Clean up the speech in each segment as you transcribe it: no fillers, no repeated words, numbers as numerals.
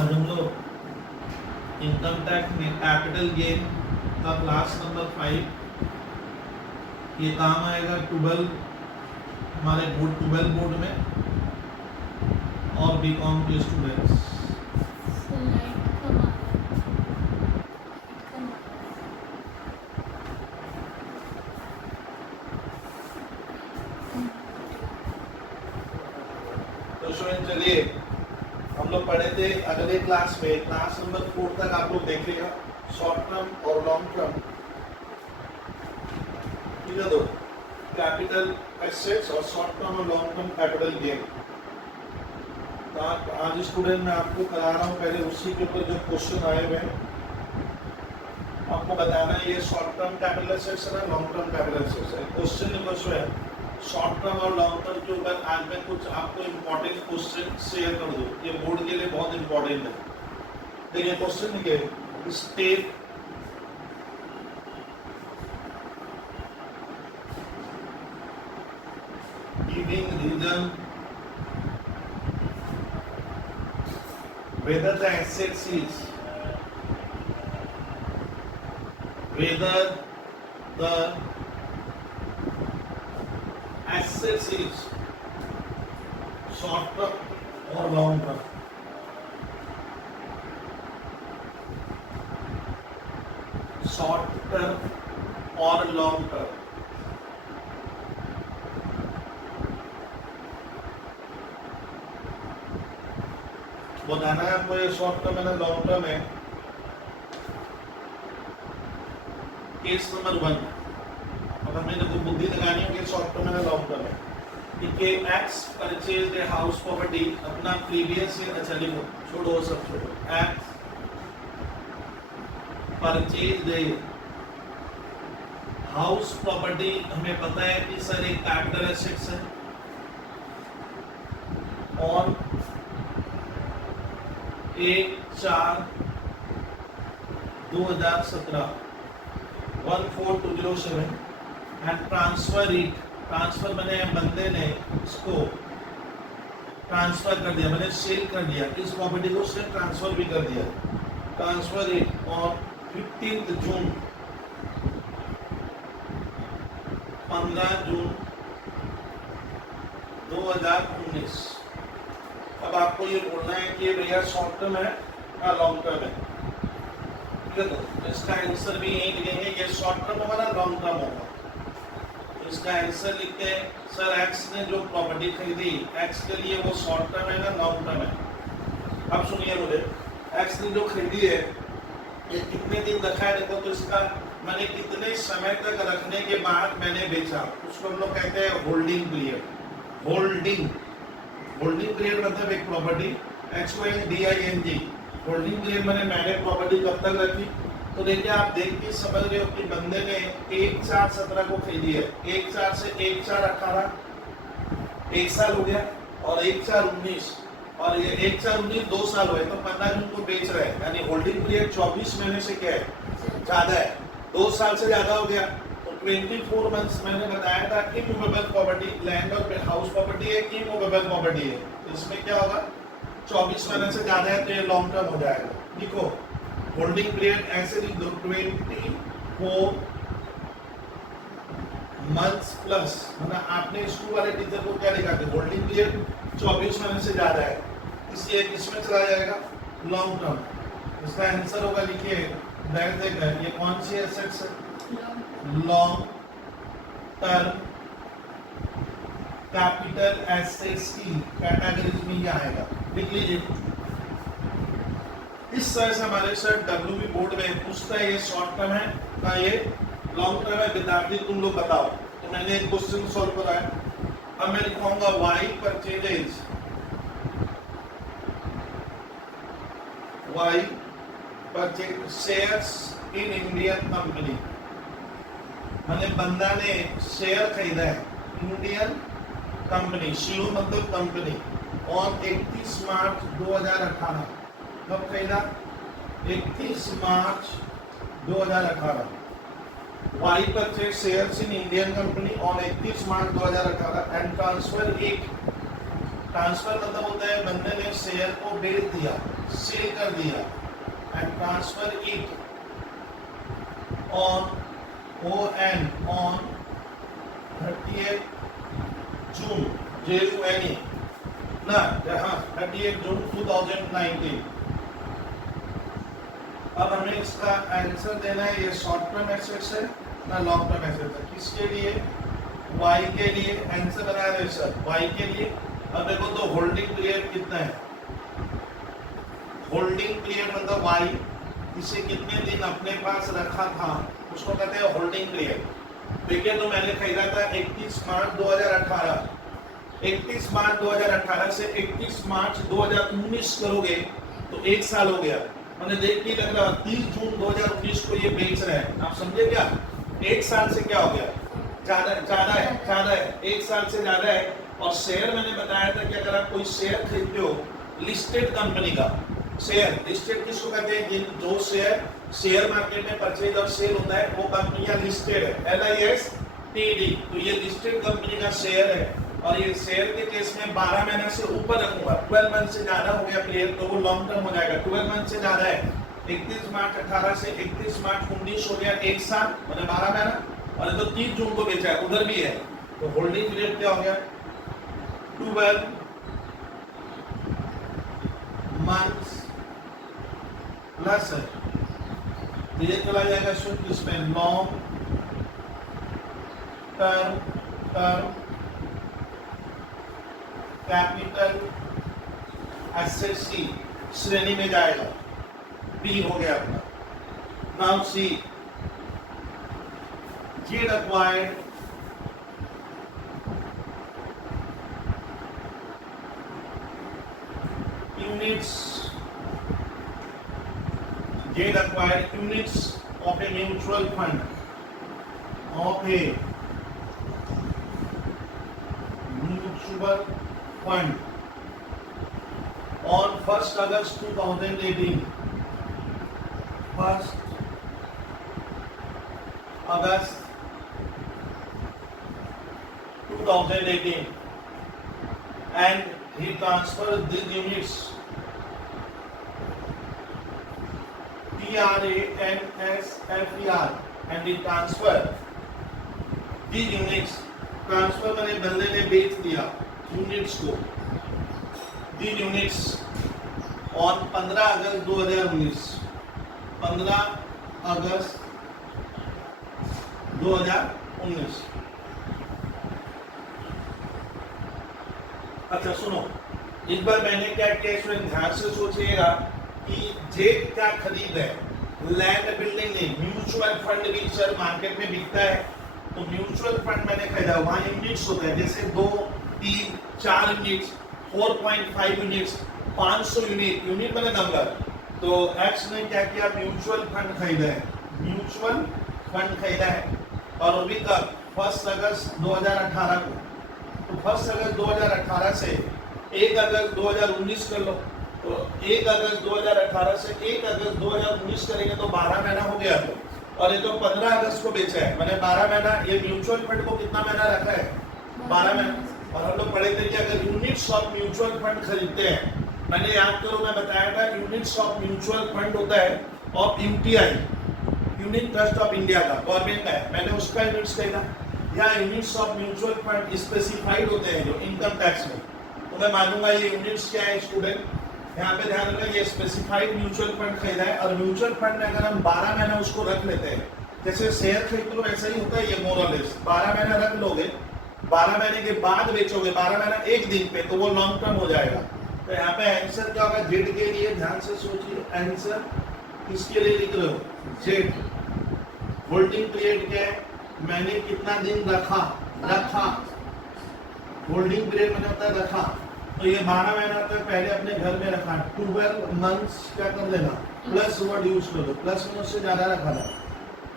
आज हम लोग इनकम टैक्स में कैपिटल गेन का क्लास नंबर 5 ये काम आएगा 12 हमारे बोर्ड 12 बोर्ड में और बीकॉम के स्टूडेंट्स। तो स्टूडेंट चलिए हम लोग पढ़े थे अगले क्लास में, क्लास नंबर 4 तक आप लोग देखिएगा, शॉर्ट टर्म और लॉन्ग टर्म, ठीक है। दो कैपिटल एसेट्स और शॉर्ट टर्म और लॉन्ग टर्म कैपिटल गेन। तो आज स्टूडेंट मैं आपको करा रहा हूँ, पहले उसी के ऊपर जो क्वेश्चन आए हुए हैं आपको बताना है। ये शॉर्ट टर्म कैपिटल एसेट्स है, लॉन्ग टर्म कैपिटल एसेट्स है। क्वेश्चन नंबर है शॉर्ट टर्म और लॉन्ग टर्म के ऊपर आज मैं कुछ आपको इम्पोर्टेंट क्वेश्चन शेयर कर दूं, ये बोर्ड के लिए बहुत इंपॉर्टेंट है। देखिए क्वेश्चन लिखे, state giving reason whether the assets is short term or long term। Short term और लॉन्ग टर्म। बताना है आपको ये शॉर्ट टर्म है ना लॉन्ग टर्म है। केस नंबर 1 अब हमें देखो बुद्धि लगानी है कि शॉर्ट टर्म है ना लॉन्ग टर्म है। कि x purchase a house property, अपना प्रीवियस ईयर, अच्छा लिखो, छोड़ो सब छोड़ो, x purchase a house property, हमें पता है कि सर एक कैपिटल एसेट्स है और 1/4/2017 14207 एंड ट्रांसफर इट, ट्रांसफर मैंने बंदे ने इसको ट्रांसफर कर दिया, मैंने सेल कर दिया, इस प्रॉपर्टी को उसने ट्रांसफर भी कर दिया। ट्रांसफर इट और 15 जून 2019। अब आपको ये बोलना है कि भैया शॉर्ट टर्म है या लॉन्ग टर्म है, ठीक है। तो इसका आंसर भी यही लिखेंगे, ये शॉर्ट टर्म होगा ना लॉन्ग टर्म होगा। इसका आंसर लिखते हैं सर एक्स ने जो प्रॉपर्टी खरीदी, एक्स के लिए वो शॉर्ट टर्म है ना लॉन्ग टर्म है। अब सुनिए मुझे, एक्स ने जो खरीदी है ये कितने दिन रखा है, देखो तो इसका मैंने कितने समय तक रखने के बाद मैंने बेचा, उसको हम लोग कहते हैं होल्डिंग पीरियड। होल्डिंग पीरियड मतलब एक प्रॉपर्टी HOLDING, होल्डिंग पीरियड मैंने प्रॉपर्टी कब तक रखी। तो देखिए आप देख के समझ रहे हो कि बंदे ने 1/4/17 को खरीदी है, 1/4 से 1/4/18 1 साल हो गया, और 1/4/19 और ये 1/4/19 2 साल हुए, तो 15 जून को बेच रहे हैं, यानी होल्डिंग पीरियड 24 महीने से क्या है ज्यादा है, 2 साल से ज्यादा हो गया। तो 24 मंथ्स मैंने बताया था कि इमूवेबल प्रॉपर्टी, लैंड और हाउस प्रॉपर्टी है कि इमूवेबल प्रॉपर्टी है, तो इसमें क्या होगा 24 महीने से ज्यादा है, तो ये लॉन्ग टर्म हो जाएगा। लिखो होल्डिंग पीरियड ऐसे लिख दो 24 मंथ्स प्लस, मतलब आपने स्कूल वाले टीचर को क्या लिखा था, होल्डिंग पीरियड 24 महीने से ज्यादा है, इसलिए किसमें चला जाएगा लॉन्ग टर्म। इसका आंसर होगा, लिखिए बैक देकर, ये कौन सी एसेट्स है लॉन्ग टर्म कैपिटल एसेट्स की कैटेगरीज में ये आएगा, लिख लीजिए। इस तरह से हमारे सर WB बोर्ड में पूछता है ये शॉर्ट टर्म है ना ये लॉन्ग टर्म है, विद्यार्थी तुम लोग बताओ। तो मैंने एक क्वेश्चन सॉल्व करा है, अब मैं लिखूंगा Y purchases shares in Indian company, मैंने बंदा ने शेयर खरीदा है इंडियन कंपनी, CO मतलब कंपनी, और 31 मार्च 2018 कब खरीदा 31 March 2018। Y purchase shares in Indian company on 31 March 2018 and transfer it transfer मतलब होता है बंदे ने शेयर को बेच दिया, सेल कर दिया, and transfer it on on 30th June JUNE ना, हाँ 30th June 2019। अब हमें इसका आंसर देना है, ये शॉर्ट टर्म एसेट्स है ना लॉन्ग टर्म एसेट्स है। किसके लिए? y के लिए। आंसर बना रहे सर y के लिए। अब देखो तो होल्डिंग पीरियड कितना है, होल्डिंग पीरियड मतलब y इसे कितने दिन अपने पास रखा था उसको कहते हैं होल्डिंग पीरियड। देखिए तो मैंने खरीदा था 31 मार्च 2018, 31 मार्च 2018 से 31 मार्च 2019 करोगे तो 1 साल हो गया। मैंने देख के लग रहा 30 जून 2019 को ये बेच रहे हैं, आप समझे क्या? 1 साल से क्या हो गया, ज्यादा है 1 साल से ज्यादा है। और शेयर मैंने बताया था कि अगर आप कोई शेयर खरीदते हो लिस्टेड कंपनी का शेयर, लिस्टेड किसको कहते हैं? जो शेयर मार्केट में परचेज और सेल होता है वो कंपनियां लिस्टेड है, LISTED। तो ये लिस्टेड कंपनी का शेयर है और ये शेयर के केस में 12 महीने से ऊपर रखूंगा, 12 मंथ से ज्यादा हो गया पीरियड तो वो लॉन्ग टर्म हो जाएगा। 12 मंथ से ज्यादा है, 31 मार्च 18 से 31 मार्च 19 हो गया 1 साल मतलब 12 महीना। और तो 30 जून को बेचा है उधर भी है, तो होल्डिंग पीरियड क्या हो गया 12 मंथ्स प्लस ये चला जाएगा शुद्ध इसमें लॉन्ग टर्म कैपिटल एसेट सी श्रेणी में जाएगा, बी हो गया अपना। Now see GATE acquired units, GATE acquired units of a mutual fund, of a mutual fund on 1st August 2018, 1st August 2018, and he transferred these units TRANSFER and he transferred these units, transfer मैंने बंदे ने बेच दिया units को, these units on 15 अगस्त 2019, 15 अगस्त 2019। अच्छा सुनो, इस बार मैंने क्या किया इसमें ध्यान से सोचिएगा कि जेट क्या खरीद है, लैंड बिल्डिंग नहीं। म्यूचुअल फंड भी सर मार्केट में बिकता है, तो म्यूचुअल फंड मैंने खरीदा, वहां यूनिट्स होते हैं जैसे 2, 3, 4 यूनिट्स, 4.5 यूनिट्स, 500 यूनिट मैंने नंबर। तो एक्स ने क्या किया, म्यूचुअल फंड खरीदा है, म्यूचुअल फंड खरीदा है। और वो भी कब, 1 अगस्त 2018 को। तो 1 अगस्त 2018 से 1 अगस्त 2019 कर लो, तो 1 अगस्त 2018 से 1 अगस्त 2019 करेंगे तो 12 महीना हो गया। तो और ये तो 15 अगस्त को बेचा है, मैंने 12 महीना। ये म्यूचुअल फंड को कितना महीना रखा है, 12 महीना। और हम लोग पढ़े थे कि अगर यूनिट्स ऑफ म्यूचुअल फंड खरीदते हैं, मैंने याद करो मैं बताया था यूनिट्स ऑफ म्यूचुअल फंड होता है of UTI, unit trust of India का, गवर्नमेंट का है, मैंने उसका यूनिट्स खरीदा। या units of mutual fund specified होते हैं जो इनकम टैक्स में, तो मैं मानूंगा ये यूनिट्स क्या है स्टूडेंट, यहाँ पे ध्यान रखना, ये स्पेसिफाइड म्यूचुअल फंड खरीदा है। और म्यूचुअल फंड में अगर हम 12 महीना उसको रख लेते हैं, जैसे शेयर खरीद लो वैसा ही होता है ये मोर और लेस, 12 महीना रख लोगे, 12 महीने के बाद बेचोगे, 12 महीना एक दिन पे, तो वो लॉन्ग टर्म हो जाएगा। तो यहाँ पे आंसर क्या होगा, जेड के लिए ध्यान से सोचिए, आंसर किसके लिए लिख रहे हो, जेड। होल्डिंग पीरियड क्या है, मैंने कितना दिन रखा, होल्डिंग पीरियड मैंने होता है रखा, तो ये 12 महीना तक पहले अपने घर में रखा, 12 मंथ्स क्या कर लेना, प्लस वर्ड यूज कर दो, प्लस में उससे ज्यादा रखा था,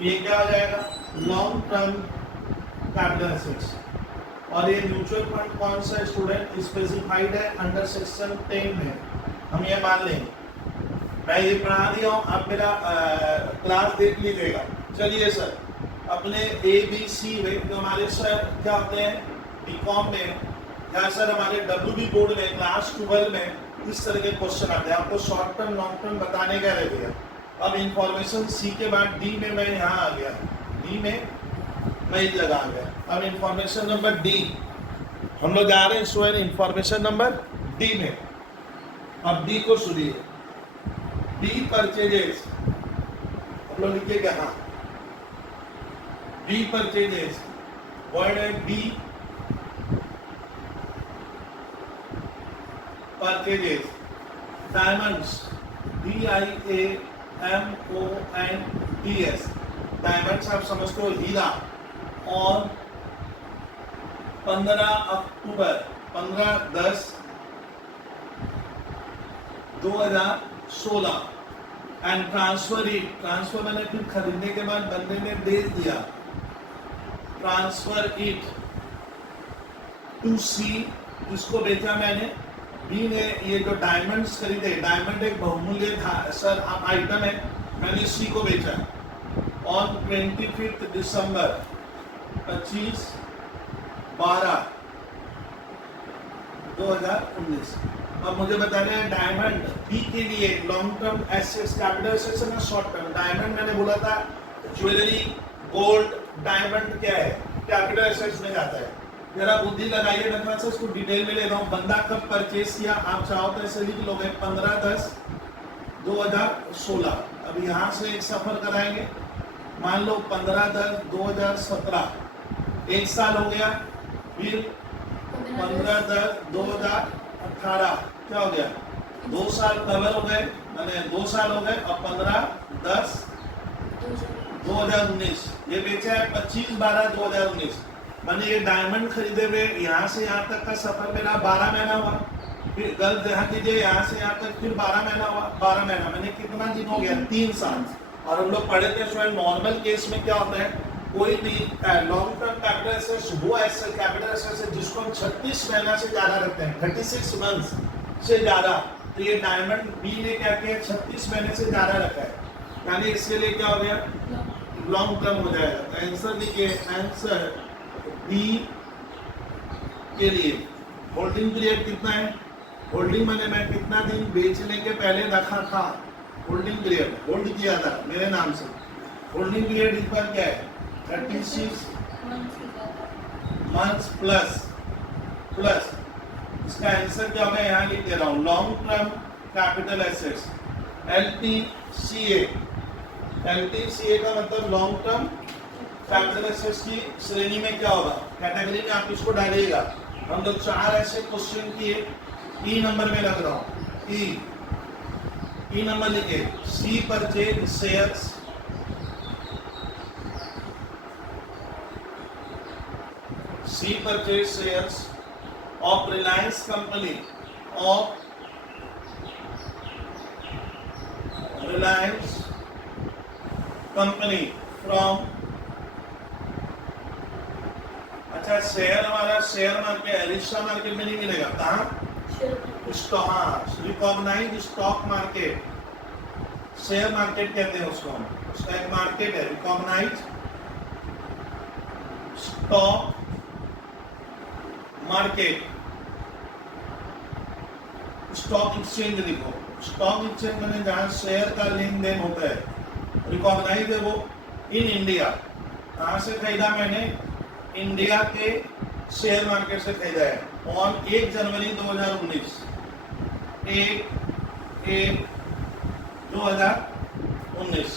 ये क्या हो जाएगा, लॉन्ग टर्म कैपिटल एसेट्स। और ये म्यूचुअल फंड कौन सा स्टूडेंट, स्पेसिफाइड है अंडर सेक्शन 10 में, हम ये मान लेंगे। मैं ये पढ़ा दिया हूँ, आप मेरा क्लास देख लीजिएगा। चलिए सर, अपने ABC में जो हमारे सर क्या होते हैं बीकॉम में, या सर हमारे WB बोर्ड में क्लास 12 में इस तरह के क्वेश्चन आते हैं, आपको शॉर्ट टर्म लॉन्ग टर्म बताने का रह गया। अब इंफॉर्मेशन सी के बाद डी में मैं यहाँ आ गया, डी में मैं लगा गया। अब इंफॉर्मेशन नंबर डी हम लोग जा रहे हैं स्टूडेंट इंफॉर्मेशन नंबर डी में। अब डी को सुनिए, डी परचेजेस हम लोग लिखेंगे, हाँ डी परचेजेस वर्ड है D purchases diamonds DIAMONDS diamonds आप समझते हो हीरा, और 15 अक्टूबर 15/10/2016 एंड ट्रांसफर इट, ट्रांसफर मैंने फिर खरीदने के बाद बंदे ने बेच दिया, ट्रांसफर इट टू सी, इसको बेचा मैंने, बी ने ये जो डायमंड्स खरीदे, डायमंड एक बहुमूल्य था सर आइटम है, मैंने सी को बेचा ऑन 25 दिसंबर 25/12/2019। अब मुझे बताना है डायमंड बी के लिए long term assets, capital assets है ना शॉर्ट टर्म। डायमंड मैंने बोला था ज्वेलरी, गोल्ड, डायमंड क्या है, कैपिटल एसेट्स में जाता है। जरा बुद्धि लगाइए, मैं थोड़ा सा इसको डिटेल में ले रहा हूँ। बंदा कब परचेस किया, आप चाहो तो ऐसे लिख लोगे 15/10/2016। अब यहाँ से एक सफर कराएंगे, मान लो 15/10/2017, एक साल हो गया, फिर 15/10/2018, क्या हो गया, 2 साल कवर हो गए, मैंने 2 साल हो गए। अब 15/10/2019 ये बेचा है 25/12/2019। मैंने ये डायमंड खरीदे हुए यहाँ से यहाँ तक का सफर मेरा 12 महीना हुआ, फिर गलत ध्यान दीजिए, यहाँ से यहाँ तक फिर 12 महीना हुआ, 12 महीना मैंने कितना दिन हो गया, 3 साल। और हम लोग पढ़े थे स्वयं नॉर्मल केस में क्या होता है, कोई भी लॉन्ग टर्म कैपिटल एसेट्स वो एसेट कैपिटल एसेट्स है जिसको हम 36 महीना से ज्यादा रखते हैं, 36 मंथ्स से ज्यादा। तो ये डायमंड बी ने क्या किया, 36 महीने से ज्यादा रखा है, यानी इसके लिए क्या हो गया, लॉन्ग टर्म हो जाएगा। आंसर लिखिए, आंसर बी के लिए होल्डिंग पीरियड कितना है, होल्डिंग मैंने मैं कितना दिन बेचने के पहले रखा था, होल्डिंग पीरियड होल्ड किया था मेरे नाम से, होल्डिंग पीरियड इस बार क्या है 36 मंथ्स प्लस इसका आंसर क्या होगा, यहाँ लिख दे रहा हूँ, long term capital assets LTCA का मतलब लॉन्ग टर्म कैपिटल एसेट्स की श्रेणी में क्या होगा, कैटेगरी में आप इसको डालिएगा। हम लोग 4 ऐसे क्वेश्चन किए, ई नंबर में रख रहा हूँ, ई नंबर लिखे, C purchase shares of Reliance company from, अच्छा शेयर हमारा शेयर मार्केट एलिशा मार्केट में नहीं मिलेगा, कहाँ, recognise stock market, share market कहते हैं उसको हम, उसका एक मार्केट है recognise stock market, stock exchange लिखो, स्टॉक एक्सचेंज में जहाँ शेयर का लेन देन होता है, रिकॉग्नाइज है वो इन इंडिया। कहाँ से खरीदा मैंने, इंडिया के शेयर मार्केट से खरीदा है ऑन 1 जनवरी 2019, 1/1/2019।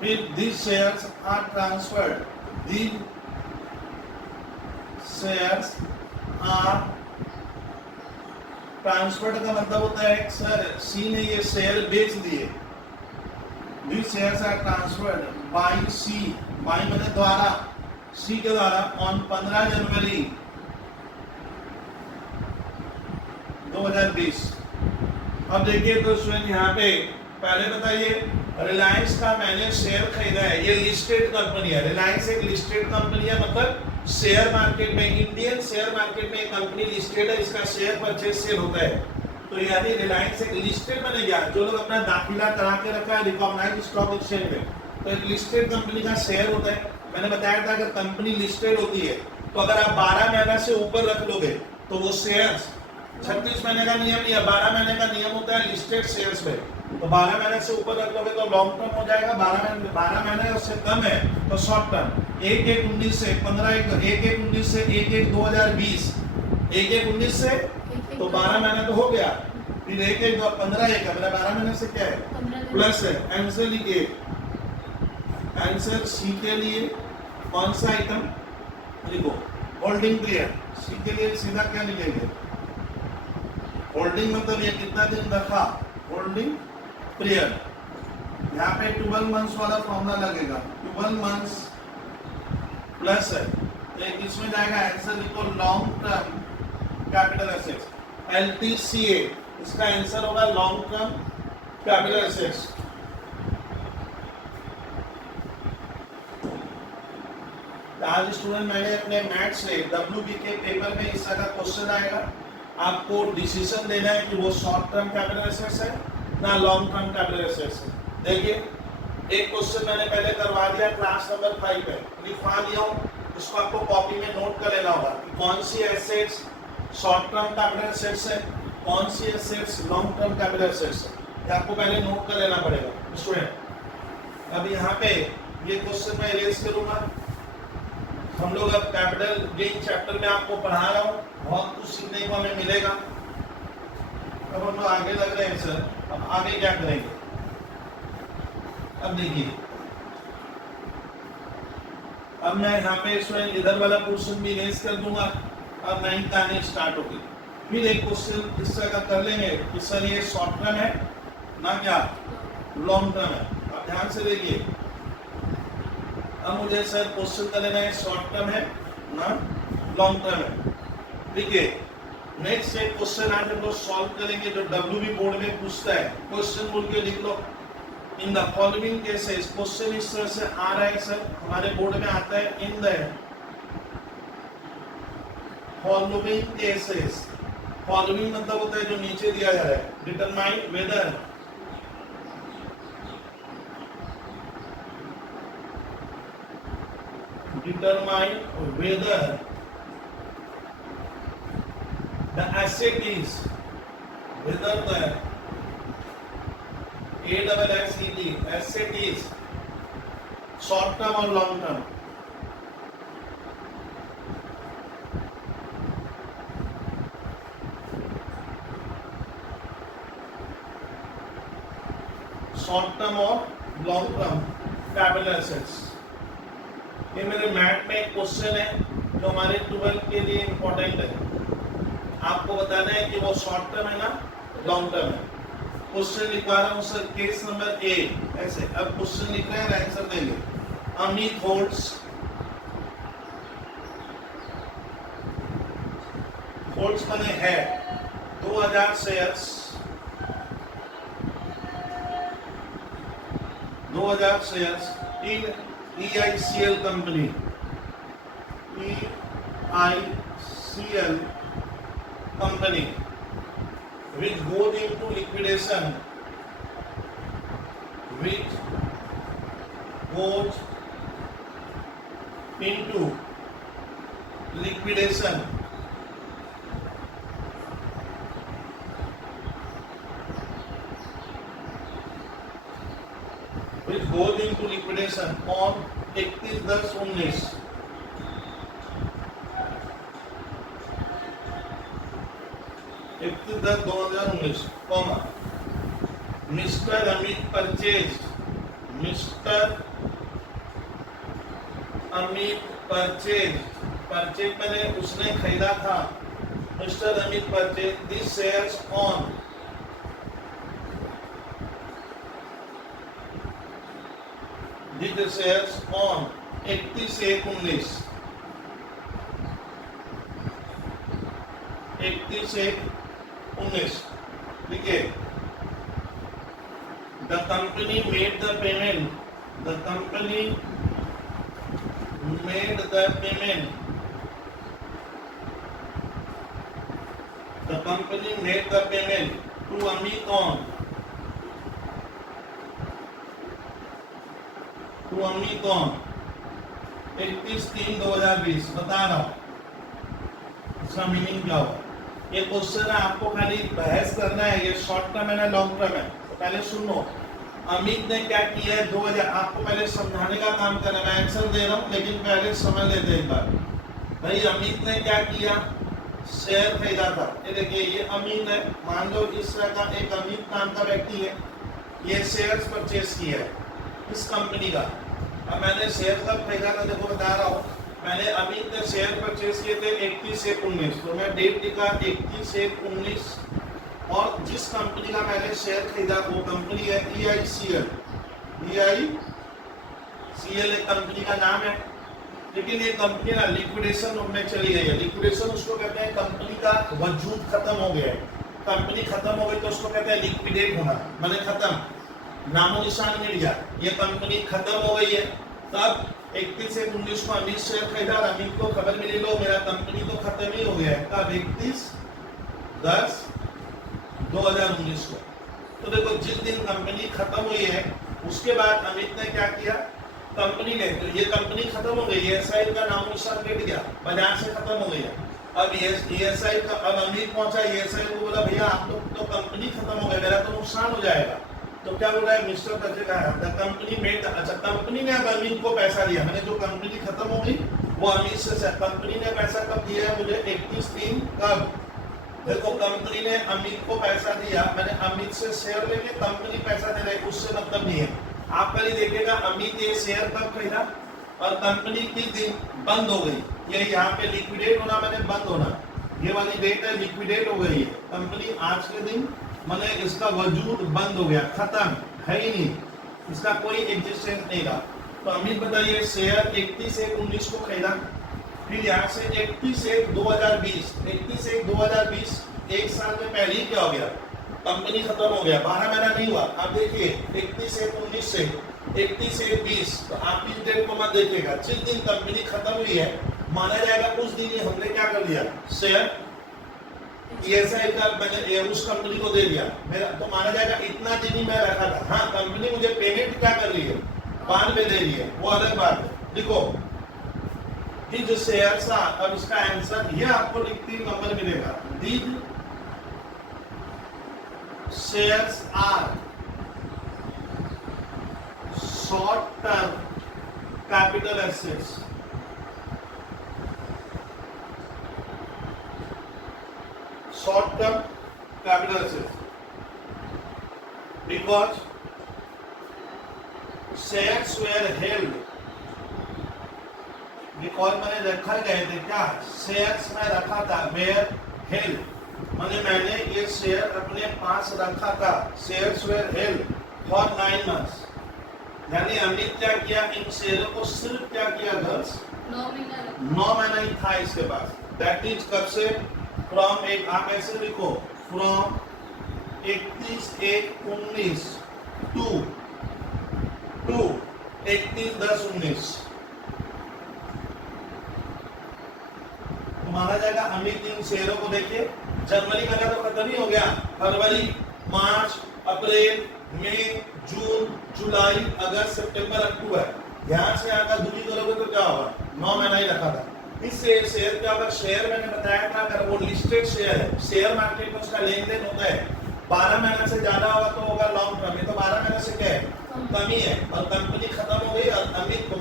फिर these shares are transferred, these shares are transferred का मतलब होता है सर सी ने ये शेयर बेच दिए, these shares are transferred by C, by मैंने द्वारा, सी के द्वारा ऑन 15 जनवरी 2020। अब देखिए तो स्टूडेंट यहाँ पे पहले बताइए, रिलायंस का मैंने शेयर खरीदा है, ये लिस्टेड कंपनी है, रिलायंस एक लिस्टेड कंपनी है, मतलब शेयर मार्केट में, इंडियन शेयर मार्केट में एक कंपनी लिस्टेड है, इसका शेयर परचेज सेल होता है। तो यानी रिलायंस एक लिस्टेड बने गया, जो लोग अपना दाखिला करा के रखा है रिकॉग्नाइज स्टॉक एक्सचेंज में, तो एक लिस्टेड कंपनी का शेयर होता है। मैंने बताया था अगर कंपनी लिस्टेड होती है तो अगर आप 12 महीना से ऊपर रख लोगे तो वो शेयर्स 36 महीने का नियम नहीं है, 12 महीने का नियम होता है लिस्टेड शेयर्स पे। तो 12 महीने से ऊपर रख लोगे तो लॉन्ग टर्म हो जाएगा, 12 महीने उससे कम है तो शॉर्ट टर्म। 1/1/19 से 1/1/19 से 1/1/2020 1/1/19 से तो 12 महीने तो हो गया, फिर 1/1/15 का मेरा 12 महीने से क्या है प्लस है। आंसर लिखिए, आंसर सी के लिए कौन सा आइटम लिखो, होल्डिंग पीरियड। सी के लिए सीधा क्या लिखेंगे, होल्डिंग मतलब ये कितना दिन रखा, होल्डिंग पीरियड। यहाँ पे 12 मंथ्स वाला फॉर्मूला लगेगा, 12 मंथ्स प्लस है तो इसमें जाएगा, आंसर लिखो long term capital assets, LTCA। इसका आंसर होगा लॉन्ग टर्म कैपिटल एसेट्स। आज स्टूडेंट मैंने अपने मैथ से WB के पेपर में इस तरह का क्वेश्चन आएगा, आपको डिसीजन देना है कि वो शॉर्ट टर्म कैपिटल एसेट्स है ना लॉन्ग टर्म कैपिटल एसेट्स है। देखिए एक क्वेश्चन मैंने पहले करवा दिया क्लास नंबर 5 पे, लिखवा दिया हूं, इसको आपको कॉपी में नोट कर लेना होगा कि कौन सी assets short term capital assets है, कौन सी assets long term capital assets है, ये आपको पहले नोट कर लेना पड़ेगा स्टूडेंट। अब यहाँ पे ये क्वेश्चन मैं इरेज करूंगा। हम लोग अब कैपिटल गेन चैप्टर में आपको पढ़ा रहा हूँ, बहुत कुछ सीखने को हमें मिलेगा। अब हम लोग आगे लग रहे हैं सर, अब आगे क्या करेंगे, अब देखिए अब मैं यहाँ पे स्टूडेंट इधर वाला पोर्शन भी इरेज कर दूंगा। अब 9th आने स्टार्ट होगी, फिर एक क्वेश्चन इस तरह का कर लेंगे कि सर ये शॉर्ट टर्म है ना क्या लॉन्ग टर्म है। अब ध्यान से देखिए, अब मुझे सर क्वेश्चन कर लेना है शॉर्ट टर्म है ना लॉन्ग टर्म है। देखिए नेक्स्ट एक क्वेश्चन आज हम लोग सॉल्व करेंगे जो WB बोर्ड में पूछता है, क्वेश्चन बोल के लिख लो, in the following cases. Question इस तरह से आ रहा है सर, हमारे बोर्ड में आता है इन द फॉलोइंग केसेस। फॉलोइंग मतलब होता है जो नीचे दिया जा रहा है, determine whether determine whether the asset is, whether the asset is short term or long term। Short term और लॉन्ग टर्म कैपिटल एसेट्स। ये मेरे मैथ में एक क्वेश्चन है जो हमारे 12 के लिए इंपॉर्टेंट है, आपको बताना है कि वो शॉर्ट टर्म है ना लॉन्ग टर्म है। क्वेश्चन लिखवा रहा हूँ सर, केस नंबर ए ऐसे। अब क्वेश्चन लिख रहे हैं, आंसर देंगे। अमित होल्ड्स बने है 2000 shares, 2000 shares in EICL company, EICL company which goes into liquidation, which goes into liquidation which goes into liquidation on 31/10/19। Comma mister Amit purchase, mister Amit purchase, purchase मैंने उसने खरीदा था, mister Amit purchase this shares on shares on 31/19, 31/19। ठीक है, the company made the payment, the company made the payment, the company made the payment to Amit on, to Amit on 31/3/2020। बता रहा हूं इसका मीनिंग क्या हुआ? ये क्वेश्चन है, आपको खाली बहस करना है, ये शॉर्ट टर्म है ना लॉन्ग टर्म है। तो पहले सुनो, अमित ने क्या किया है 2000, आपको पहले समझाने का काम करना है, मैं आंसर दे रहा हूँ लेकिन पहले समझ लेते हैं एक बार। भाई अमित ने क्या किया, शेयर खरीदा था। ये देखिए ये अमीन है, मान लो इस तरह का एक अमित नाम का व्यक्ति है, ये शेयर्स परचेस किया है इस कंपनी का। अब मैंने शेयर कब खरीदा था, देखो बता रहा हूँ, मैंने अमित ने शेयर परचेस किए थे 31/1/19, तो मैं डेट लिखा 31/1/19, और जिस कंपनी का मैंने शेयर खरीदा वो कंपनी है EICL। EICL एक कंपनी का नाम है, लेकिन ये कंपनी ना लिक्विडेशन में चली गई है। लिक्विडेशन उसको कहते हैं कंपनी का वजूद खत्म हो गया है, कंपनी खत्म हो गई तो उसको कहते हैं लिक्विडेट होना, माने खत्म, नामो निशान मिट गया, ये कंपनी खत्म हो गई है। तब 31/19 को अमित शेयर खरीदा, अमित को खबर मिली लो मेरा कंपनी तो खत्म ही हो गया है। कब? 31/10/2019 को। तो देखो जिस दिन कंपनी खत्म हुई है उसके बाद अमित ने क्या किया, कंपनी ने, तो ये कंपनी खत्म हो गई, ESI का नाम निशान मिट गया, बाजार से खत्म हो गई है। अब ESI का, अब अमित पहुंचा ESI को, बोला भैया आप लोग तो कंपनी खत्म हो गई, मेरा तो नुकसान हो जाएगा। तो क्या बोल रहा है मिस्टर बच्चे द कंपनी मेड, अच्छा कंपनी ने अब अमित को पैसा दिया, मैंने जो कंपनी खत्म हो गई वो अमित से, कंपनी ने पैसा कब दिया है मुझे, 31/3 कब, देखो कंपनी ने अमित को पैसा दिया, मैंने अमित से शेयर लेके कंपनी पैसा दे रही, उससे मतलब नहीं है। आप पहले देखिएगा अमित ये शेयर कब खरीदा और कंपनी किस दिन बंद हो गई, ये यहाँ पे लिक्विडेट होना मैंने बंद होना, ये वाली डेट है लिक्विडेट हो गई है कंपनी, आज के दिन मैंने इसका वजूद बंद हो गया, खत्म है ही नहीं, इसका कोई एग्जिस्टेंस नहीं रहा। तो अमित बताइए शेयर 31/1/19 को खरीदा, फिर यहाँ से 31/1/2020, 31/1/2020 एक साल में पहले ही क्या हो गया, कंपनी खत्म हो गया, 12 महीना नहीं हुआ। अब देखिए 31/1/19 से 31/1/20, तो आप इस डेट को मत देखिएगा, जिस दिन कंपनी खत्म हुई है माना जाएगा उस दिन ही हमने क्या कर दिया, शेयर ESI का मैंने उस कंपनी को दे दिया, मेरा तो माना जाएगा इतना दिन ही मैं रखा था। हाँ कंपनी मुझे पेमेंट क्या कर रही है, बाद में दे रही है, वो अलग बात है। देखो ये जो शेयर था, अब इसका आंसर ये आपको 3 नंबर मिलेगा, these shares are short term capital assets, short term capital assets, because shares were held, because मैंने रखा गए थे, क्या शेयर्स में रखा था, were held मैंने ये शेयर अपने पास रखा था, shares were held for 9 months, यानी अमित क्या किया, इन शेयरों को सिर्फ क्या किया गर्ल्स, 9 महीना ही था इसके पास। दैट इज कब से, फ्रॉम एक, आप ऐसे लिखो, फ्रॉम 31/1/19 टू 31/10/19, माना जाएगा अमित इन शेयरों को, देखिए जनवरी महीना तो खत्म ही हो गया, फरवरी, मार्च, अप्रैल, मई, जून, जुलाई, अगस्त, सितंबर, अक्टूबर, यहाँ से आकर दूरी करोगे तो क्या होगा, 9 महीना ही रखा था। इससे शेयर क्या होगा, शेयर मैंने बताया था अगर वो लिस्टेड शेयर है, शेयर मार्केट में उसका लेन देन होता है, 12 महीना से ज्यादा होगा तो होगा लॉन्ग टर्म, तो 12 महीना से क्या है, कमी है, और कंपनी खत्म हो गई और अमित को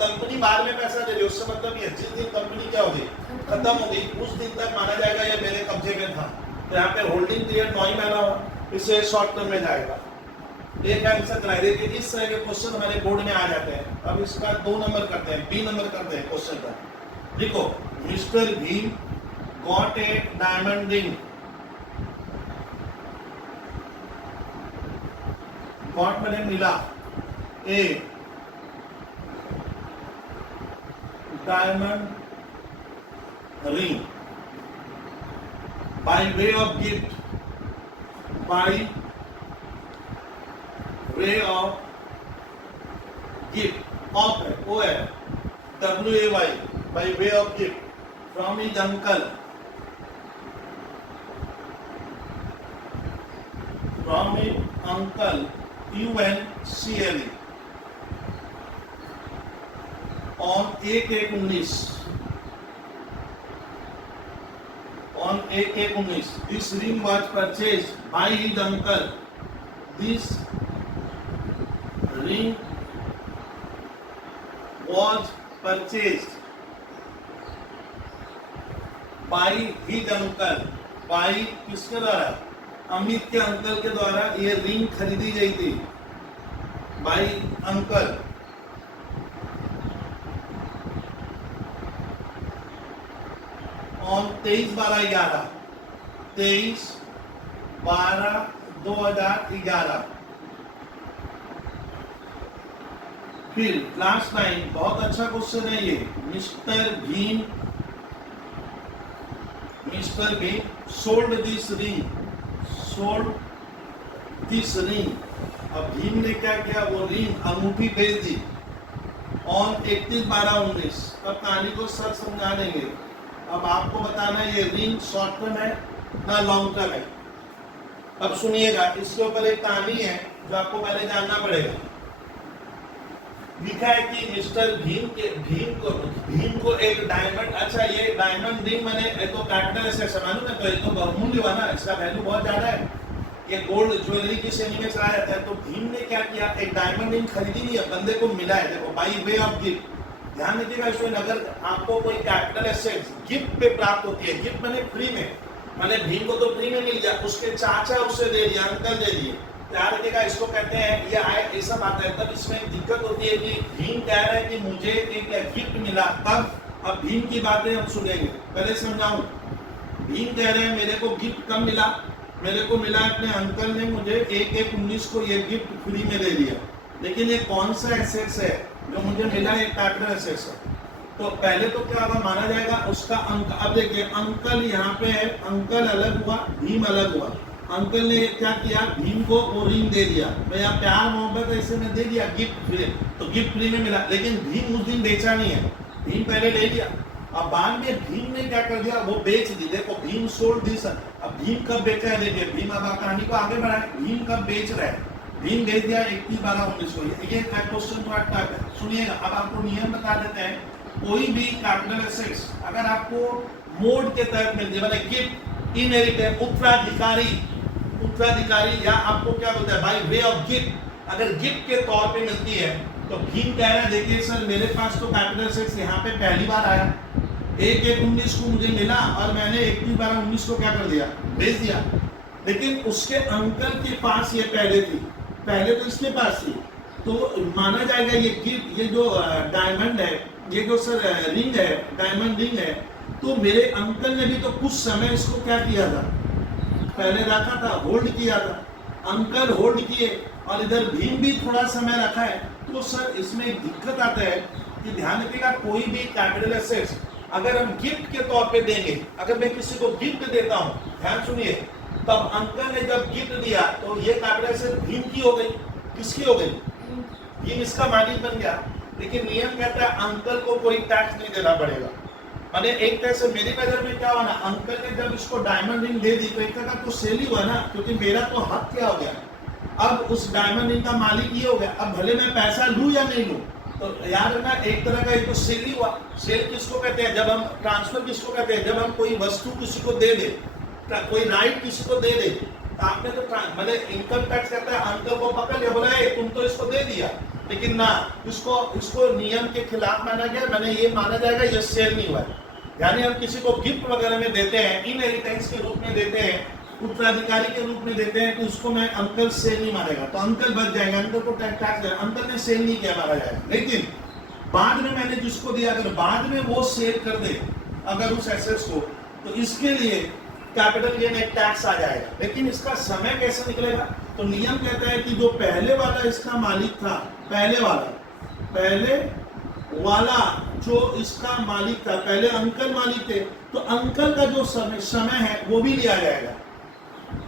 कंपनी बाद में पैसा दे रही, उससे मतलब ये जिस दिन कंपनी क्या हो गई, खत्म हो गई, उस दिन तक माना जाएगा ये मेरे कब्जे में था, तो यहाँ पे होल्डिंग पीरियड 9 महीना हो, इससे शॉर्ट टर्म में जाएगा। एक आंसर कराए, देखिए इस तरह के क्वेश्चन हमारे बोर्ड में आ जाते हैं। अब इसका 2 नंबर करते हैं, बी नंबर करते हैं क्वेश्चन का। देखो mister Bhim got a diamond ring, got मैंने मिला, ए diamond ring by way of gift, by way of gift, of WAY, by way of gift from his uncle, UNCLE on 8/8/19, 1/19. This ring was purchased by his uncle. This ring was purchased by his uncle. by किसके द्वारा? अमित के uncle के द्वारा ये ring खरीदी गई थी. by uncle. on 23/12/11. 23/12/2011. फिर लास्ट लाइन बहुत अच्छा क्वेश्चन है ये. Mister Bhim sold this ring. अब भीम ने क्या किया? वो रिंग अंगूठी बेच दी ऑन 31/12/19. अब कहानी को सर समझा देंगे. अब आपको बताना है ये रिंग शॉर्ट टर्म है ना लॉन्ग टर्म है. अब सुनिएगा, इसके ऊपर एक कहानी है जो आपको पहले जानना पड़ेगा. लिखा है कि मिस्टर भीम को एक डायमंड, अच्छा ये डायमंड रिंग मैंने तो कैपिटल ऐसे मालूम है, तो ये तो बहुमूल्य हुआ ना, इसका वैल्यू बहुत ज्यादा है. ये गोल्ड ज्वेलरी की श्रेणी में चला जाता है. तो भीम ने क्या किया? एक डायमंड रिंग खरीदी नहीं है, बंदे को मिला है. देखो बाई वे ऑफ गिफ्ट. ध्यान रखिएगा स्टूडेंट, अगर आपको कोई कैपिटल एसेट गिफ्ट पे प्राप्त होती है, गिफ्ट मैंने फ्री में, मैंने भीम को तो फ्री में मिल गया, उसके चाचा उसे दे दिया, अंकल दे दिए. ध्यान रखिएगा, इसको कहते हैं ये आए ऐसा बात है. तब इसमें दिक्कत होती है कि भीम कह रहा है कि मुझे एक गिफ्ट मिला. तब अब भीम की बातें हम सुनेंगे. पहले समझाऊं. भीम कह रहे हैं मेरे को गिफ्ट कब मिला? मेरे को मिला अपने अंकल ने मुझे 1/19 को ये गिफ्ट फ्री में दे दिया. लेकिन ये कौन सा एसेट्स है जो मुझे मिला? एक कैपिटल एसेट्स है. तो पहले तो क्या होगा? माना जाएगा उसका अंक. अब देखिए अंकल यहाँ पे है, अंकल अलग हुआ, भीम अलग हुआ. अंकल ने क्या किया? भीम को वो रिंग दे दिया. मैं यहाँ प्यार मोहब्बत ऐसे में दे दिया गिफ्ट फ्री, तो गिफ्ट फ्री में मिला. लेकिन भीम उस दिन बेचा नहीं है, भीम पहले ले लिया. अब बाद में भीम ने क्या कर दिया? वो बेच दी. देखो भीम सोल्ड दिस. अब भीम कब बेचा है? देखिए भीम, अब कहानी को आगे बढ़ाए, भीम कब बेच रहा है? भीम बेच दिया 31/12/19 को. ये क्वेश्चन थोड़ा टफ है, सुनिएगा. अब आपको नियम बता देते हैं. कोई भी कैपिटल एसेट्स अगर आपको मोड के तहत मिल जाए, मतलब गिफ्ट, इनहेरिटेंस, उत्तराधिकारी या आपको क्या बोलते हैं बाय वे ऑफ गिफ्ट, अगर गिफ्ट के तौर पे मिलती है, तो भीम कह रहा है देखिए सर मेरे पास तो कैपिटल एसेट्स यहाँ पे पहली बार आया, 1/19 को मुझे मिला और मैंने 31/12/19 को क्या कर दिया? बेच दिया. लेकिन उसके अंकल के पास ये पहले थी, पहले तो इसके पास थी. तो माना जाएगा ये गिफ्ट, ये जो डायमंड है, ये जो सर रिंग है, डायमंड रिंग है, तो मेरे अंकल ने भी तो कुछ समय इसको क्या किया था? पहले रखा था, होल्ड किया था. अंकल होल्ड किए और इधर भीम भी थोड़ा समय रखा है. तो सर इसमें एक दिक्कत आता है कि ध्यान रखिएगा, कोई भी कैपिटल एसेट्स अगर हम गिफ्ट के तौर पे देंगे, अगर मैं किसी को गिफ्ट देता हूँ, ध्यान सुनिए, तब अंकल ने जब गिफ्ट दिया तो ये कैपिटल एसेट भीम की हो गई. किसकी हो गई? भीम इसका मालिक बन गया. लेकिन नियम कहता है अंकल को कोई टैक्स नहीं देना पड़ेगा. मैंने एक तरह से मेरी नजर में क्या हुआ ना, अंकल ने जब इसको डायमंड रिंग दे दी तो एक तरह तो सेल ही हुआ ना, क्योंकि मेरा तो हक क्या हो गया? अब उस डायमंड रिंग का मालिक ये हो गया. अब भले मैं पैसा लूं या नहीं लूं, तो यार ना एक तरह का ये तो सेल ही हुआ. सेल किसको कहते हैं? जब हम ट्रांसफर किसको कहते हैं? जब हम कोई वस्तु किसी को दे दे, कोई राइट किसी को दे दे. आपने तो मतलब इनकम टैक्स कहता है अंकल को पकड़ लिया, बोला तुम तो इसको दे दिया, लेकिन ना इसको नियम के खिलाफ माना गया. मैंने ये माना जाएगा ये सेल नहीं हुआ. यानी हम किसी को गिफ्ट वगैरह में देते हैं, इनहेरिटेंस के रूप में देते हैं, उत्तराधिकारी के रूप में देते हैं, तो उसको मैं अंकल सेल नहीं मानेगा. तो अंकल बच जाएंगे, अंकल को टैक्स देगा. अंकल ने सेल नहीं किया माना जाएगा. लेकिन बाद में मैंने जिसको दिया, अगर बाद में वो सेल कर दे अगर उस एसेट्स को, तो इसके लिए कैपिटल गेन एक टैक्स आ जाएगा. लेकिन इसका समय कैसे निकलेगा? तो नियम कहता है कि जो पहले वाला इसका मालिक था, पहले वाला जो इसका मालिक था, पहले अंकल मालिक थे, तो अंकल का जो समय है वो भी लिया जाएगा.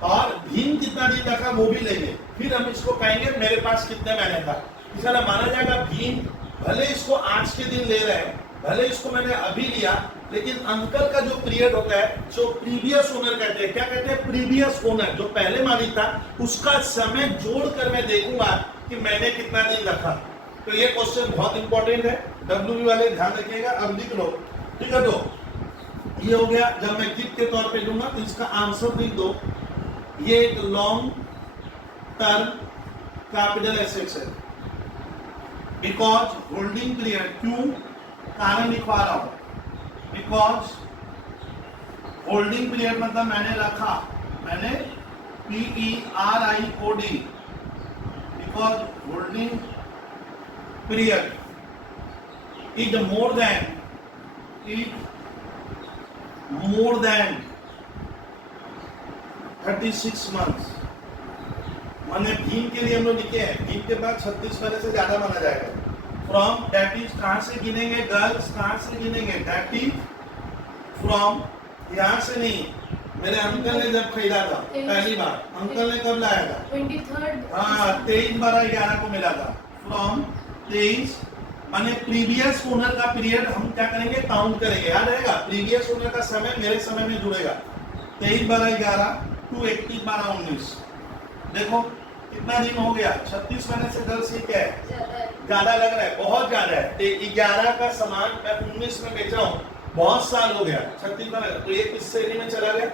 और भीम कितना दिन रखा वो भी लेंगे. फिर हम इसको कहेंगे मेरे पास कितने महीने था. इसका माना जाएगा भीम भले इसको आज के दिन ले रहे हैं, भले इसको मैंने अभी लिया, लेकिन अंकल का जो पीरियड होता है, जो प्रीवियस ओनर कहते हैं, क्या कहते हैं? प्रीवियस ओनर, जो पहले मालिक था, उसका समय जोड़कर मैं देखूंगा कि मैंने कितना दिन रखा. तो ये क्वेश्चन बहुत इंपॉर्टेंट है, डब्ल्यूबी वाले ध्यान रखिएगा. अब लिख लो, ठीक है. तो ये हो गया। जब मैं गिफ्ट के तौर पे लूंगा तो इसका आंसर लिख दो, ये एक लॉन्ग टर्म कैपिटल एसेट्स है। बिकॉज होल्डिंग पीरियड, क्यों कारण लिखवा रहा हूं, बिकॉज होल्डिंग पीरियड मतलब मैंने रखा, मैंने PERIOD, because holding period is more than 36 months। मैंने भीम के लिए हम लोग लिखे हैं, भीम के बाद 36 महीने से ज्यादा माना जाएगा। फ्रॉम, दैट इज कहां से गिनेंगे गर्ल्स, कहां से गिनेंगे, दैट इज फ्रॉम, यहां से नहीं। मेरे अंकल ने जब खरीदा था पहली बार, अंकल ने कब लाया था, 23rd, हाँ 23/12/11 को मिला था। फ्रॉम 23 माने प्रीवियस ओनर का पीरियड हम क्या करेंगे, काउंट करेंगे, याद रहेगा। प्रीवियस ओनर का समय मेरे समय में जुड़ेगा, 23/12/11 टू 31/12/19। देखो कितना दिन हो गया, 36 महीने से गर्ल्स ही क्या है, ज्यादा लग रहा है, बहुत ज्यादा है। 11 का सामान मैं 19 में बेचा हूँ, बहुत साल हो गया, 36 महीने, तो ये किस श्रेणी में चला गया,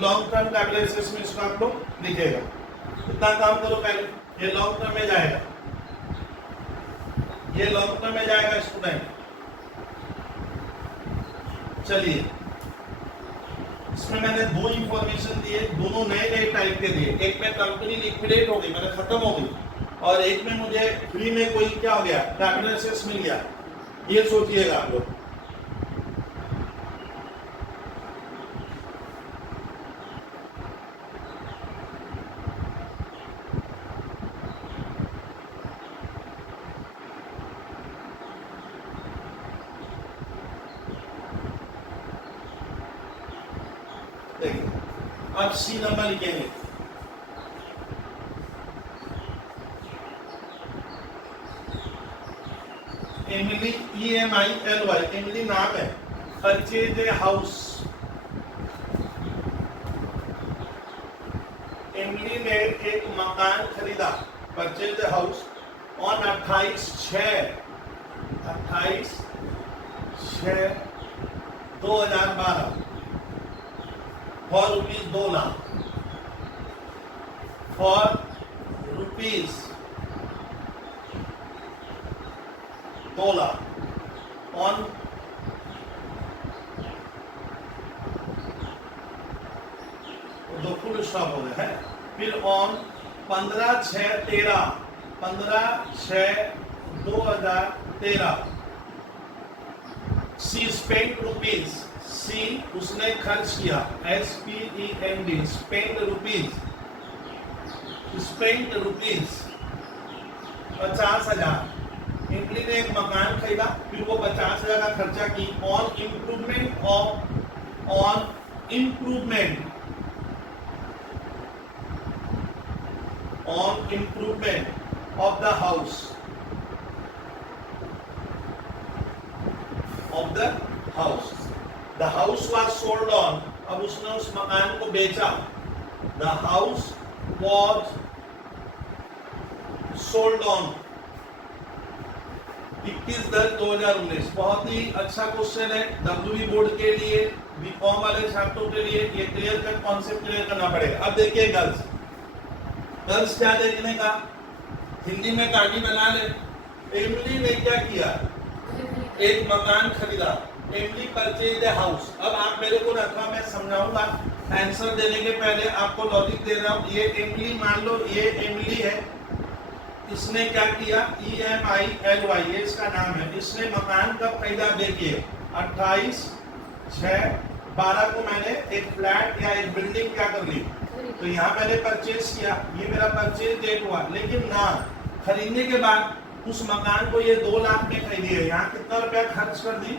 लॉन्ग टर्म कैपिटल एसेट्स में। इसको आप लोग लिखेगा। इतना काम करो पहले, ये लॉन्ग टर्म में जाएगा, ये लॉन्ग टर्म में जाएगा स्टूडेंट। चलिए, इसमें मैंने दो इंफॉर्मेशन दिए, दोनों नए नए टाइप के दिए। एक में कंपनी लिक्विडेट हो गई, मैंने खत्म हो गई, और एक में मुझे फ्री में कोई क्या हो गया, कैपिटल एसेट्स मिल गया। ये सोचिएगा आप लोग। देखिए, अब सी नंबर लिखेंगे। एमिली, EMILY, एमिली नाम है। परचेज ए हाउस, एमिली ने एक मकान खरीदा, purchase a house on 28/6/2012 for rupees 2 lakh, for rupees 2 lakh on दो फुल स्टॉप हो गए हैं। फिर ऑन 15/6/2013 सी स्पेंड रुपीज, सी उसने खर्च किया, SPEND, spend rupees, spend rupees 50,000। इमली ने एक मकान खरीदा, फिर वो 50,000 का खर्चा की on improvement of the house, the house was sold on, अब उसने उस मकान को बेचा, the house was sold on 21/10/2019। बहुत ही अच्छा क्वेश्चन है, WB बोर्ड के लिए, बीकॉम वाले छात्रों के लिए ये क्लियर कट कॉन्सेप्ट क्लियर करना पड़ेगा। अब देखिए गर्ल्स क्या देखने का, हिंदी में कहानी बना ले। एमिली ने क्या किया, एक मकान खरीदा, एमिली परचेज द हाउस। अब आप मेरे को रखा, मैं समझाऊंगा, आंसर देने के पहले आपको लॉजिक दे रहा हूं। ये एमिली, मान लो ये एमिली है, इसने क्या किया, EMILY, ये इसका नाम है। इसने मकान कब खरीदा, देखिए 28/6/12 को मैंने एक फ्लैट या एक बिल्डिंग क्या कर ली, तो यहाँ मैंने परचेज किया, ये मेरा परचेज डेट हुआ। लेकिन ना, खरीदने के बाद उस मकान को ये 2 लाख में खरीदी है, यहाँ कितना रुपया खर्च कर दी,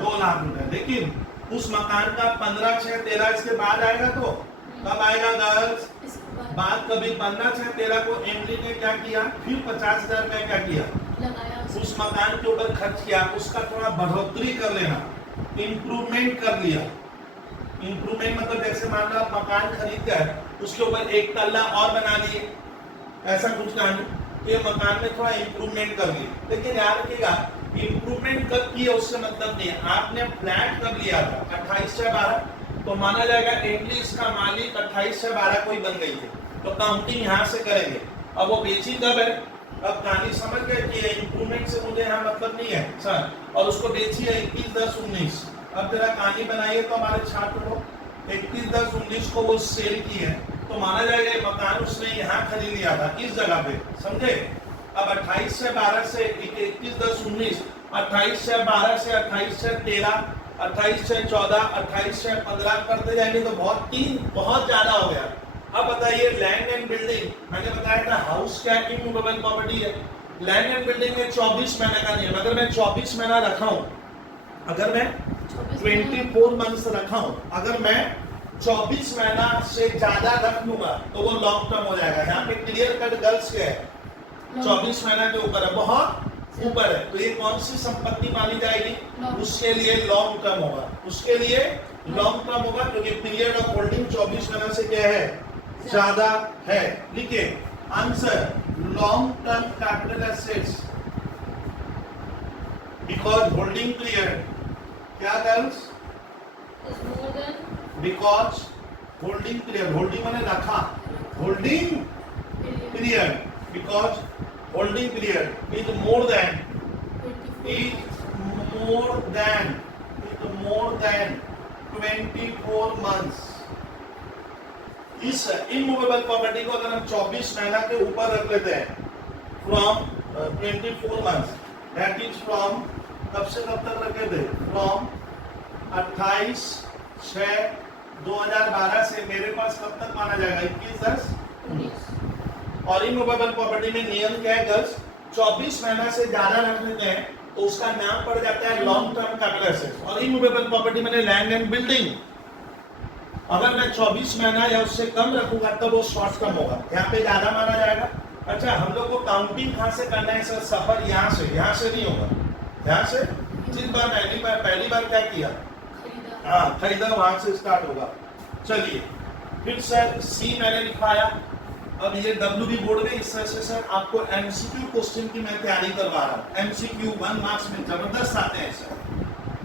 2 लाख रुपए। लेकिन उस मकान का 15/6/13 इसके बाद आएगा, तो कब आएगा गर्ल्स, बाद कभी 15/6/13 को एमडी ने क्या किया, फिर 50,000 रुपए क्या किया, उस मकान के ऊपर खर्च किया, उसका थोड़ा बढ़ोतरी कर लेना, इम्प्रूवमेंट कर लिया। इम्प्रूवमेंट मतलब जैसे मान लो आप मकान खरीद कर उसके ऊपर एक तल्ला और बना दिए, ऐसा कुछ कहानी, ये मकान में थोड़ा इम्प्रूवमेंट कर लिए। लेकिन याद रखिएगा इंप्रूवमेंट कब की है उससे मतलब नहीं है। आपने फ्लैट कब लिया था 28 से 12, तो माना जाएगा एटली इसका मालिक 28 से 12 कोई बन गई थी, तो काउंटिंग यहाँ से करेंगे। अब वो बेची कब है, अब कहानी समझ गए कि इंप्रूवमेंट से मुझे यहाँ मतलब नहीं है सर, और उसको बेची है 21/10/19। अब जरा कहानी बनाइए तो हमारे छात्र को 21/10/19 को वो सेल की है, तो माना जाएगा ये मकान उसने यहाँ खरीद लिया था इस जगह पे, समझे। अब 28 से 12 से 21/10/19, 28 से 12 से 28 से 13, 28 से 14, 28 से 15 करते जाएंगे तो बहुत ज्यादा हो गया। अब बताइए लैंड एंड बिल्डिंग, मैंने बताया था हाउस क्या इमूवेबल प्रॉपर्टी है, लैंड एंड बिल्डिंग में 24 महीने का नियम, अगर मैं 24 महीना रखा हूं, अगर मैं 24 मंथ्स रखा हूं, अगर मैं 24 महीना से ज्यादा रख लूंगा तो वो लॉन्ग टर्म हो जाएगा। यहाँ पे क्लियर कट गर्ल्स के है 24 महीना के ऊपर है, बहुत ऊपर है, तो ये कौन सी संपत्ति मानी जाएगी, उसके लिए लॉन्ग टर्म होगा, उसके लिए लॉन्ग टर्म होगा, क्योंकि पीरियड ऑफ होल्डिंग 24 महीना से क्या है, ज्यादा है। लिखिए answer long term capital assets because holding period क्या girls, because holding period, holding मैंने रखा, holding period, because holding period is more than 24 months. इस इमूवेबल प्रॉपर्टी को अगर हम 24 महीना के ऊपर रख लेते हैं, from 24 months, that is from कब से कब तक रखे थे, फ्रॉम 28/6/2012 से मेरे पास कब तक माना जाएगा 21/10/19। और इमूवेबल प्रॉपर्टी में नियम क्या है गर्ल्स, 24 महीना से ज्यादा रख लेते हैं तो उसका नाम पड़ जाता है लॉन्ग टर्म कैपिटल एसेट्स। और इमूवेबल प्रॉपर्टी में लैंड एंड बिल्डिंग, अगर मैं 24 महीना या उससे कम रखूंगा तब वो शॉर्ट टर्म होगा, यहाँ पे ज्यादा माना जाएगा। अच्छा हम लोग को काउंटिंग कहाँ से करना है सर, सफर यहाँ से नहीं होगा, यहाँ से जिस बार पहली बार क्या किया, हाँ खरीदा, वहां से स्टार्ट होगा। चलिए फिर सर सी मैंने लिखाया, अब ये डब्ल्यू बोर्ड में इस तरह से सर आपको एमसीक्यू क्वेश्चन की मैं तैयारी करवा रहा हूँ। एमसीक्यू 1 मार्क्स में जबरदस्त आते हैं सर।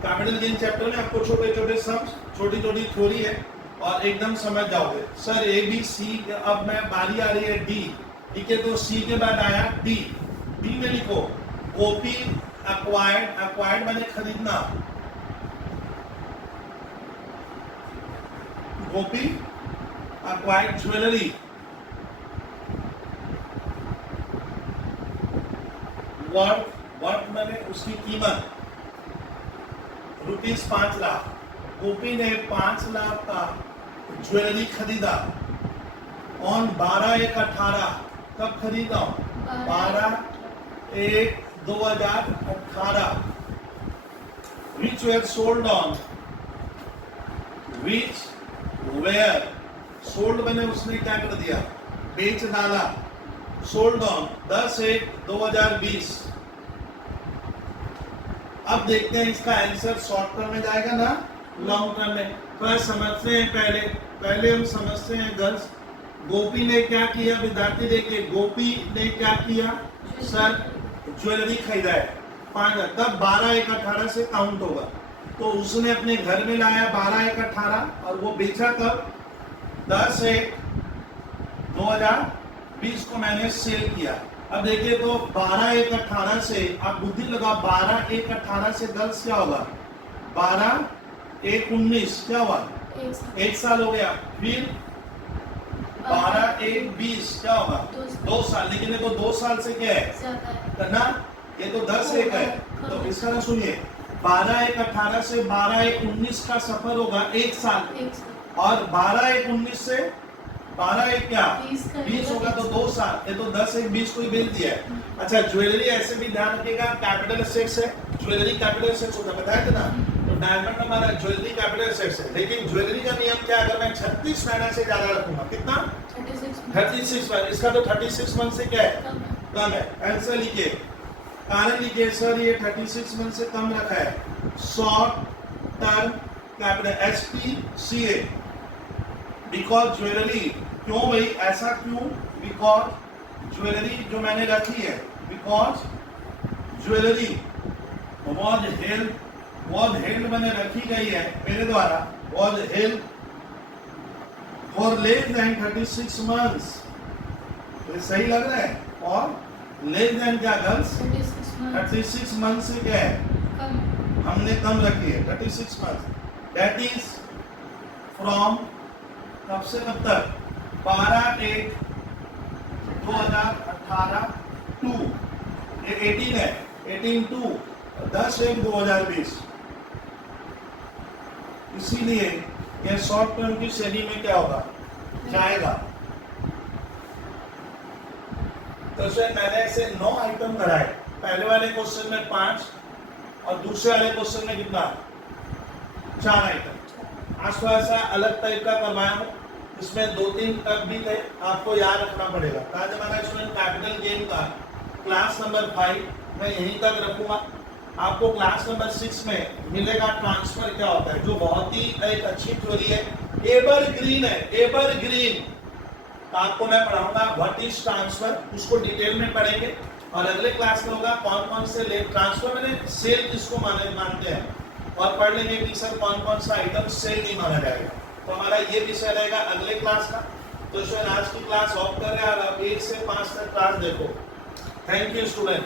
कैपिटल गेन चैप्टर में आपको छोटे छोटे सम्स, छोटी छोटी थ्योरी है और एकदम समझ जाओगे सर। ए बी सी, अब मैं बारी आ रही है डी, ठीक है, तो सी के बाद आया डी, डी में लिखो कॉपी एक्वायर्ड, एक्वायर्ड मैंने खरीदना, कॉपी एक्वायर्ड ज्वेलरी, वर्थ मैंने उसकी कीमत ₹5 लाख, गोपी ने 5 लाख का ज्वेलरी खरीदा ऑन 12/1/18। कब खरीदा, 12/1/2018। Which were sold on, which were sold मैंने उसने क्या कर दिया, बेच डाला, सोल्ड ऑन 10/1/2020। अब देखते हैं इसका आंसर शॉर्ट टर्म में जाएगा ना लॉन्ग टर्म में। तो समझते हैं पहले हम समझते हैं गर्ल्स, गोपी ने क्या किया, विद्यार्थी देखिए गोपी ने क्या किया सर, ज्वेलरी खरीदा है 5, तब 12/1/18 से काउंट होगा, तो उसने अपने घर में लाया 12/1/18 और वो बेचा कब, 10/1/2020 को मैंने सेल किया। अब देखिए तो 12/1/18 से आप बुद्धि लगाओ, 12/1/18 से गर्ल्स क्या होगा, 12/1/19 क्या हुआ, 1 साल हो गया। फिर 12/1/20 क्या होगा, 2 साल, लेकिन ये तो 2 साल से क्या है ना, ये तो 10/1 है, तो इसका ना सुनिए 12/1/18 से 12/1/19 का सफर होगा 1 साल, और 12/1/19 से 12/1 क्या 20 होगा, तो 2 साल, ये तो 10/1/20 को ही बेच दिया है। अच्छा ज्वेलरी ऐसे भी ध्यान रखिएगा, कैपिटल एसेट्स है, ज्वेलरी कैपिटल एसेट्स होता है, बताया था ना, तो डायमंड हमारा ज्वेलरी कैपिटल एसेट्स है। लेकिन ज्वेलरी का नियम क्या, अगर मैं 36 महीना से ज्यादा रखूंगा, कितना 36 मंथ, इसका तो 36 मंथ से क्या है, कम है। आंसर लिखिए, कारण लिखिए सर ये 36 मंथ से कम रखा है, short term capital STCA, because jewellery, क्यों भाई ऐसा क्यों, बिकॉज ज्वेलरी जो मैंने रखी है, बिकॉज ज्वेलरी was held मैंने रखी गई है मेरे द्वारा, was held for less than 36 months। ये सही लग रहा है? और less than क्या गर्ल्स? 36 months से क्या है? हमने कम रखी है 36 months। That is from कब से कब तक? 12/1/2018 टू ये 18 है, 18 टू 10/1/2020। इसीलिए ये शॉर्ट टर्म की श्रेणी में क्या होगा? जाएगा। तो इसमें मैंने ऐसे 9 आइटम कराए। पहले वाले क्वेश्चन में 5 और दूसरे वाले क्वेश्चन में कितना? 4 आइटम। आज थोड़ा सा अलग टाइप का करवाया हूँ। इसमें 2-3 तक भी थे, आपको याद रखना पड़ेगा। आज हमारा स्टूडेंट कैपिटल गेम का क्लास नंबर 5 मैं यहीं तक रखूंगा। आपको क्लास नंबर 6 में मिलेगा ट्रांसफर क्या होता है, जो बहुत ही एक अच्छी थ्योरी है, एवरग्रीन है, एवरग्रीन। आपको मैं पढ़ाऊंगा व्हाट इज ट्रांसफर, उसको डिटेल में पढ़ेंगे। और अगले क्लास में होगा कौन कौन से ले ट्रांसफर मैंने सेल किसको मानते हैं, और पढ़ लेंगे कि सर कौन कौन सा आइटम सेल नहीं माना जाएगा। तो हमारा ये विषय रहेगा अगले क्लास का। तो आज की क्लास ऑफ कर रहे हैं और आप 1 से 5 तक क्लास देखो। Thank you student.